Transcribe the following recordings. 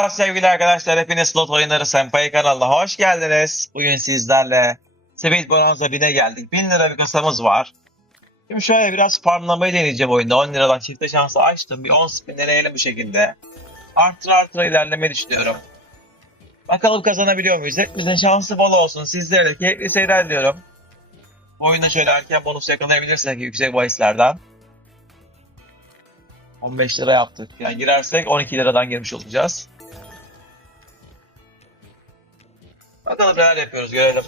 Merhaba sevgili arkadaşlar. Hepiniz slot oyunları Senpai kanalına hoş geldiniz. Bugün sizlerle Speed Bonanza 1000'e geldik. 1000 lira bir kasamız var. Şimdi şöyle biraz farmlamayı deneyeceğim oyunda. 10 liradan çifte şansı açtım. Bir 10 spin deneyelim bu şekilde. Artıra artıra ilerlemeyi düşünüyorum. Bakalım kazanabiliyor muyuz? Hepimizin şansı bol olsun. Sizlerle keyifli seyirler diliyorum. Bu oyunda şöyle erken bonus yakalayabilirsek yüksek bahislerden. 15 lira yaptık. Yani girersek 12 liradan girmiş olacağız. Bakalım neler yapıyoruz görelim.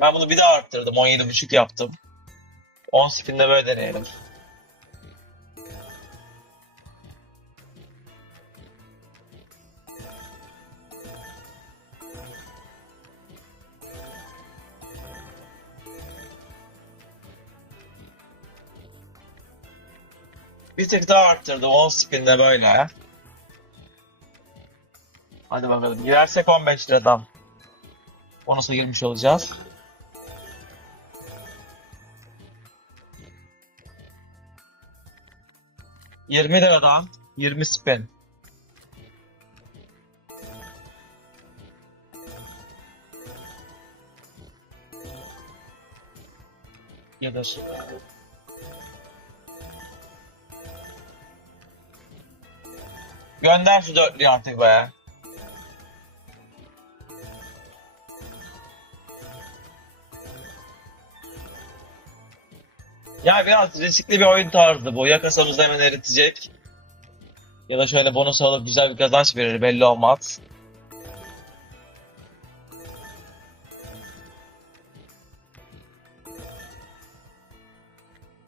Ben bunu bir daha arttırdım. 17.5 yaptım. 10 spinde böyle deneyelim. Bir tık daha arttırdım 10 spinde böyle. Hadi bakalım. Girersek 15 liradan. Bonusa girmiş olacağız. Yirmi liradan 20 spin. Ya Gönder şu dörtlüyü artık be. Ya biraz riskli bir oyun tarzı bu. Ya kasamızı hemen eritecek. Ya da şöyle bonus alıp güzel bir kazanç verir belli olmaz.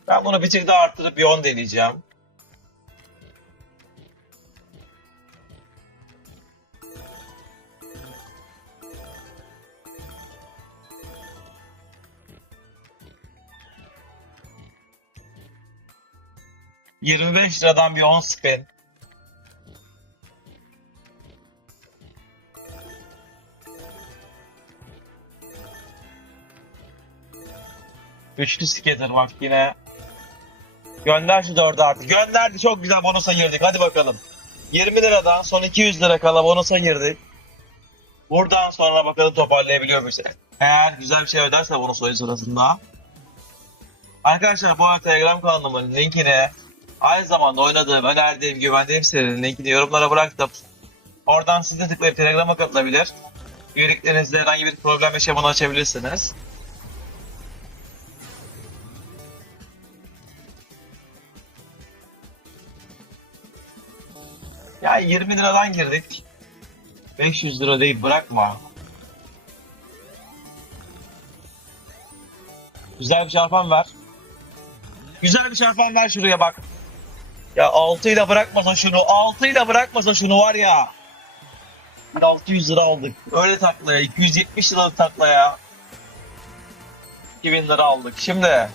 Ben bunu bir tık daha arttırıp bir 10 deneyeceğim. Yirmi beş liradan bir 10 spin. Üçlü skater bak yine. Gönder şu dördü artık. Gönderdi çok güzel bonusa girdik. Hadi bakalım. 20 liradan son 200 lira kala bonusa girdik. Buradan sonra bakalım toparlayabiliyor muyuz? Eğer güzel bir şey öderse bonus oyun sırasında. Arkadaşlar bu arada Telegram kanalımın linkini aynı zamanda oynadığım, önerdiğim, güvendiğim serinin linkini yorumlara bıraktım. Oradan siz de tıklayıp Telegram'a katılabilir. Üyeliklerinizde herhangi bir problem yaşamını açabilirsiniz. Ya 20 liradan girdik. 500 lira değil bırakma. Güzel bir çarpan ver. Güzel bir çarpan ver şuraya bak. Ya 6 ile bırakmasa şunu, 6 ile bırakmasa şunu var ya. 1600 lira aldık. Öyle taklaya, 270 liralık taklaya. 2000 lira aldık. Şimdi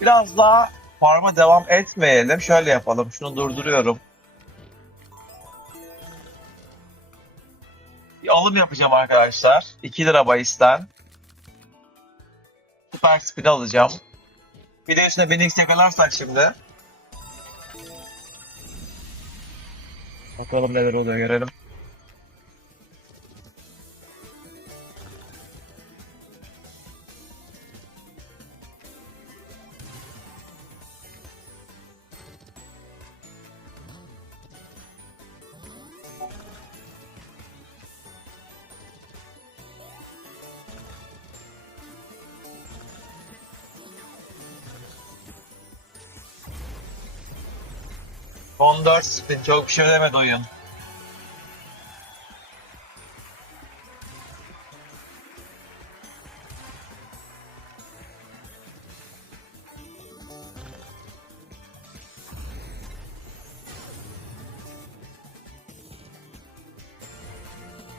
biraz daha farma devam etmeyelim. Şöyle yapalım. Şunu durduruyorum. Bir alım yapacağım arkadaşlar. 2 lira bahisten. Süper spin alacağım. Bir de üstüne 1000x yakalarsak şimdi. Bakalım neler oluyor görelim. Son 4 spin çok bir şey ödemedi oyun.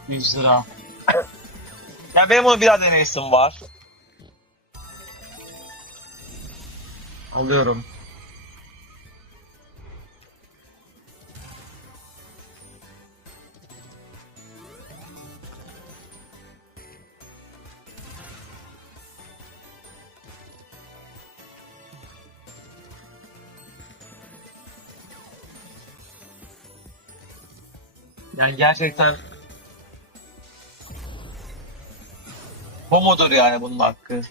Yüz ya benim onu bir daha deneyesim var. Alıyorum. Yani gerçekten bu mudur yani bunun hakkı?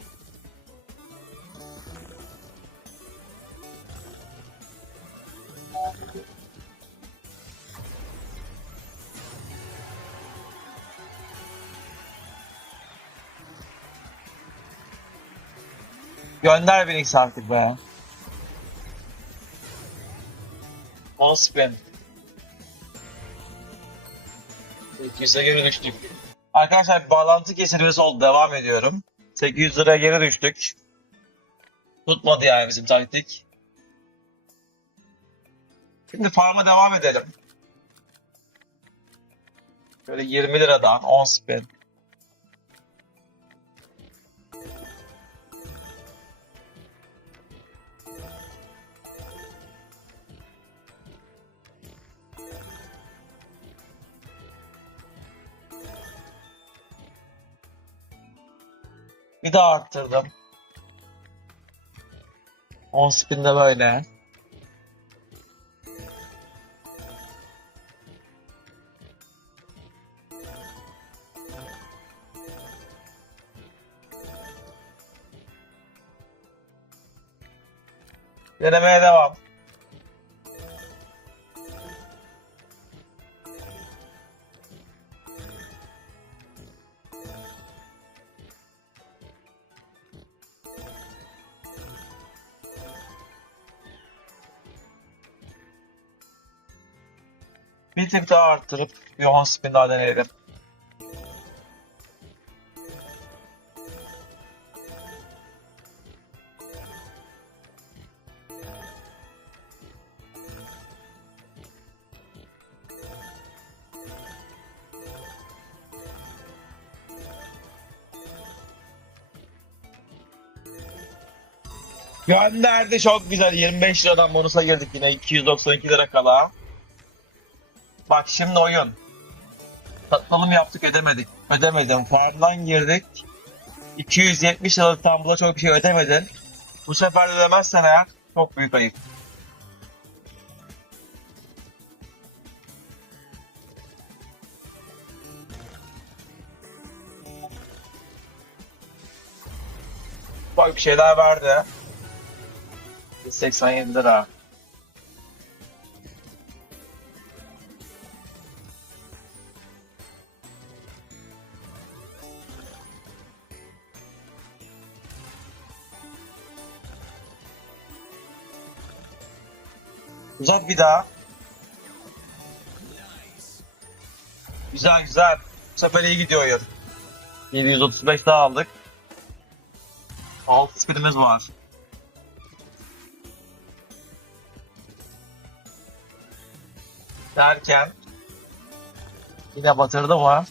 Gönder bir X artık be. 10 spin. 800'e geri düştük. Arkadaşlar bağlantı kesilmesi oldu. Devam ediyorum. 800 liraya geri düştük. Tutmadı yani bizim taktik. Şimdi farm'a devam edelim. Böyle 20 liradan 10 spin. Bir arttırdım. 10 spin de böyle. Denemeye devam. Bir tık daha arttırıp bir 10 spin daha deneyelim. Gönderdi çok güzel. 25 liradan bonusa girdik yine 292 lira kala. Bak şimdi oyun. Satılım yaptık ödemedik. Ödemedim. Farmdan girdik. 270 liralık tambula çok bir şey ödemedin. Bu sefer de ödemezsen eğer çok büyük ayıp. Bak bir şeyler verdi. 187 lira. Uzat bir daha. Güzel güzel. Bu sefer iyi gidiyor oyun. 735 daha aldık. 6 spinimiz var. Derken yine batırdı mı?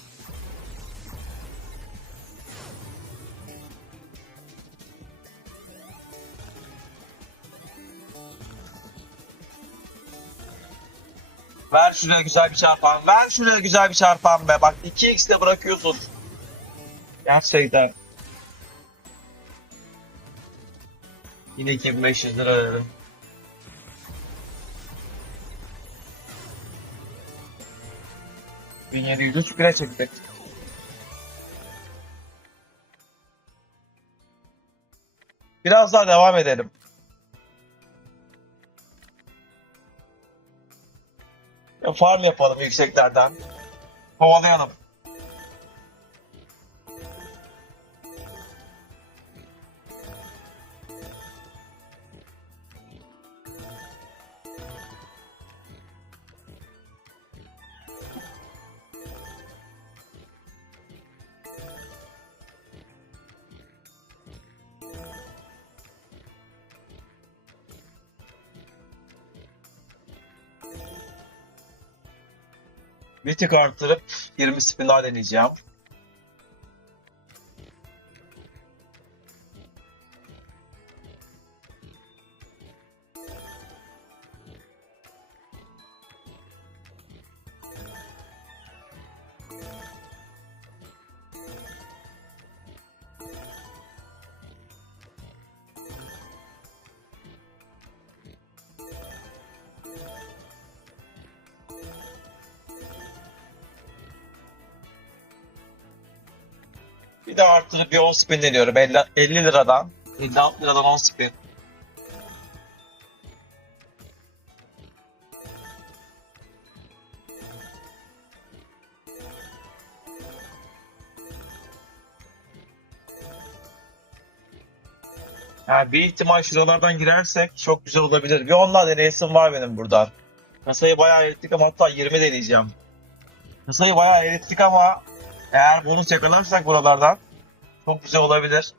Şuraya güzel bir çarpan. Ver şuraya güzel bir çarpan be. Bak 2x de bırakıyorsun. Gerçekten. Yine 2500 lira dedim. Bin yedi yüz üç çektik. Biraz daha devam edelim. Farm yapalım yükseklerden. Kovalayalım. Bir tık arttırıp 20 spin daha deneyeceğim. Bir de arttırıp bir 10 spin deniyorum. 50, 50 liradan. 56 liradan 10 spin. Yani bir ihtimal şuralardan girersek çok güzel olabilir. Bir onlar deneyesim var benim buradan. Kasayı bayağı erittik ama hatta 20 deneyeceğim. Kasayı bayağı erittik ama eğer bonus yakalarsak buralardan çok güzel olabilir.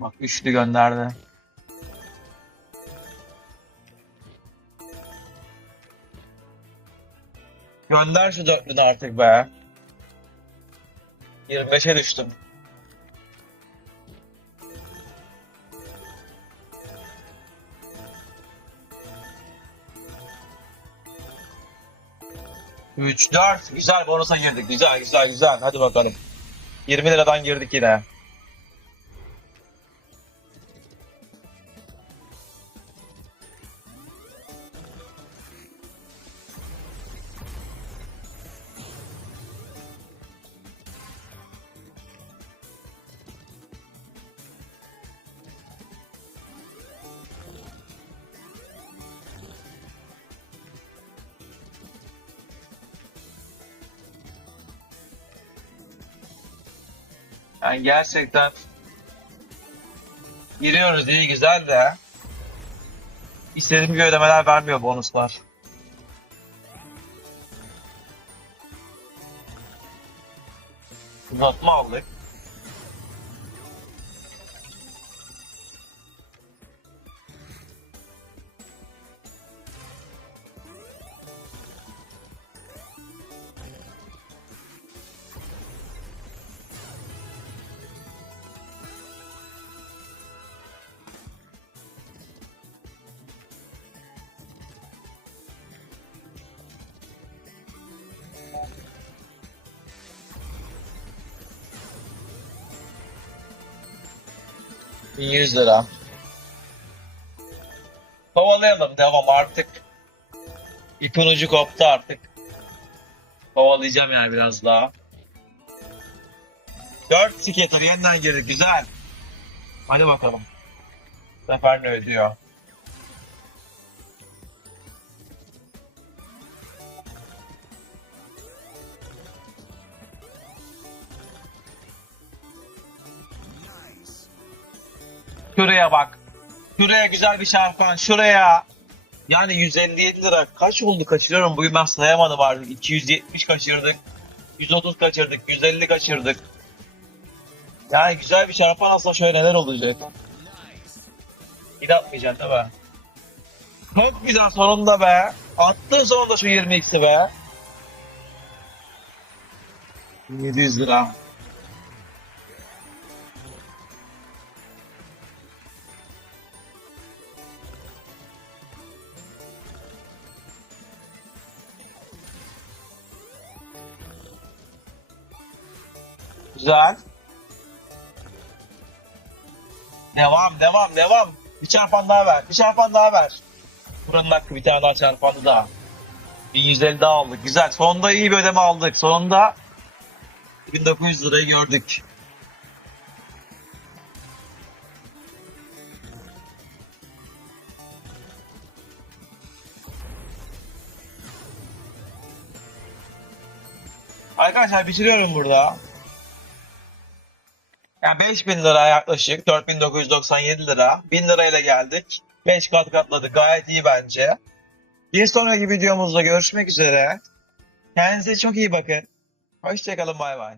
Bak üçlü gönderdi. Gönder şu dörtlünü artık be. 25'e düştüm. Üç, dört. Güzel bonusa girdik. Güzel, güzel, güzel. Hadi bakalım. 20 liradan girdik yine. Yani gerçekten giriyoruz iyi güzel de istediğim gibi ödemeler vermiyor bonuslar. Uzatma aldık. Bin yüz lira. Kovalayalım devam artık. İpin ucu koptu artık. Kovalayacağım yani biraz daha. 4 skater yeniden girdi güzel. Hadi bakalım. Bu sefer ne ödüyor? Şuraya bak. Şuraya güzel bir şarpan. Şuraya. Yani 157 lira. Kaç oldu kaçırıyorum. Bugün ben sayamadım artık. 270 kaçırdık. 130 kaçırdık. 150 kaçırdık. Yani güzel bir şarpan alsa şöyle neler olacak. İnatmayacaksın değil mi? Çok güzel sonunda be. Attın sonunda şu 20x'i be. 700 lira. Güzel. Devam, devam, devam. Bir çarpan daha ver. Bir çarpan daha ver. Buranın hakkı bir tane daha çarpandı daha. 1150 daha aldık. Güzel. Sonunda iyi bir ödeme aldık. Sonunda 1900 lirayı gördük. Arkadaşlar bitiriyorum burada. Yani 5000 lira yaklaşık 4997 lira. 1000 lirayla geldik. 5 kat katladık. Gayet iyi bence. Bir sonraki videomuzda görüşmek üzere. Kendinize çok iyi bakın. Hoşçakalın bay bay.